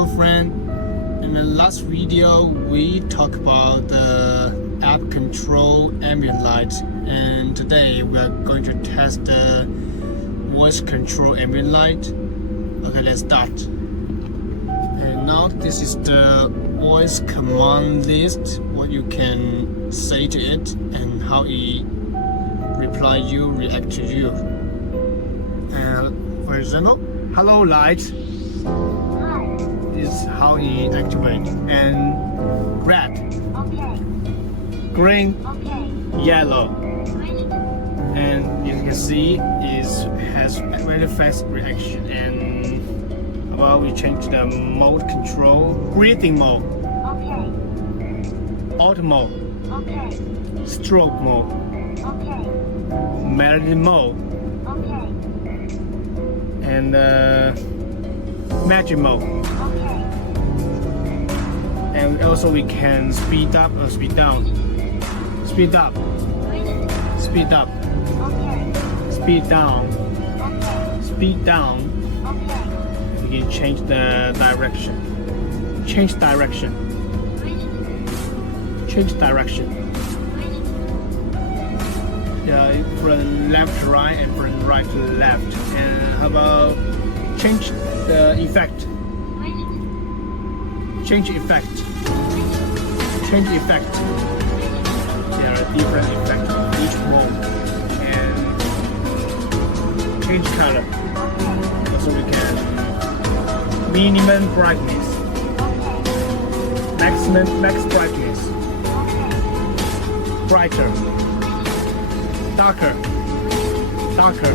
Hello friend, in the last video we talked about the app control ambient light, and today we are going to test the voice control ambient light. Okay, let's start. And now this is the voice command list, what you can say to it and how it reply you, react to you. And for example, hello light. Is how it activates. And red, Okay. green, Okay. yellow, and you can see has very fast reaction. And well, we change the mode control, breathing mode, Okay. auto mode, Okay. stroke mode, Okay. melody mode, Okay. and magic mode. Okay. And also we can speed up or speed down, speed up, speed up, Okay. speed down, Okay. speed down. Okay. We can change the direction, change direction, change direction. Yeah, from left to right and from right to left. And how about change the effect, change effect, change effect. There are different effects in each room. And change color. Also we can minimum brightness, max brightness, brighter, darker, darker,